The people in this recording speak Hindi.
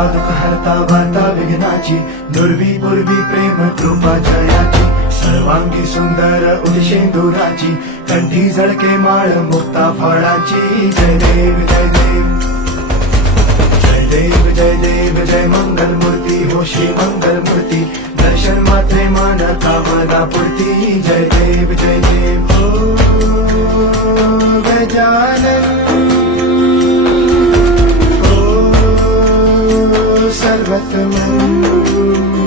हरता दुःख हरता वार्ता विघ्नाची, दुर्वी पूर्वी प्रेम कृपा जयाची, सर्वांगी सुंदर उदिशेंदुराची, कंठी झळके माळ मुक्ता फळाची. जय देव जय देव जय देव जय देव जय मंगल मूर्ती हो श्री मंगल मूर्ती, दर्शन मात्रे मान कामना पूर्ती. जय देव हो गजानन सर्वतमन.